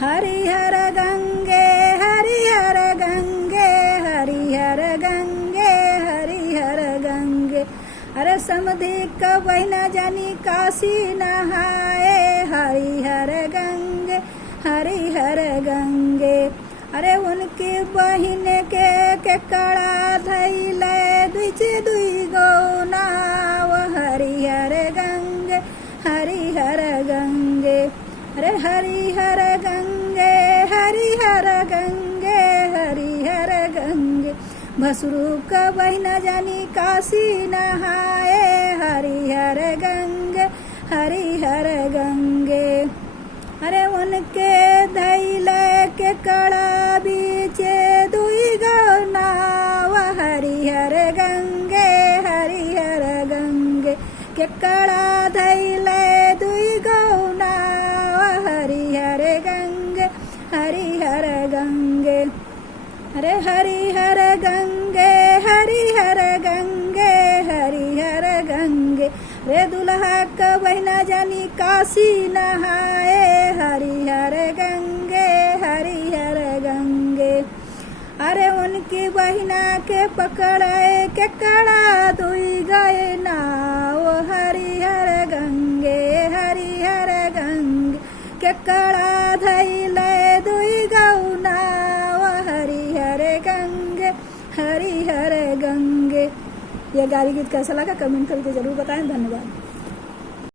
हरिहर गंगे हरिहर गंगे हरिहर गंगे हरिहर गंगे। अरे समधि का बहना जानी काशी नहाए हरिहर गंगे हरिहर गंगे। अरे उनकी बहन के कड़ा धैले दुई गो नाव हरिहर गंगे हरिहर गंगे। अरे हरिहर गंगे हरिहर गंगे हरिहर गंगे। भसरू का बहना जानी काशी नहाए हरिहर गंगे हरिहर गंगे। अरे उनके धैले के कड़ा बीचे दुई गो नाव हरिहर गंगे हरिहर गंगे। के कड़ा धैले दुई गो नाव हरिहर गंगे हरिहर गंगे। अरे हरिहर गंगे हरिहर गंगे हरिहर गंगे। रे दुल्हा का बहना जानी काशी नहाए हरिहर गंगे हरिहर गंगे। अरे उनकी बहना के पकड़े के कड़ा दुई गए नाव हरिहर गंगे हरिहर गंगे। के कड़ा धैले दुई गौ नाव हरिहर गंगे हरिहर गंगे। यह गाली गीत कैसा लगा कमेंट करके जरूर बताएं। धन्यवाद।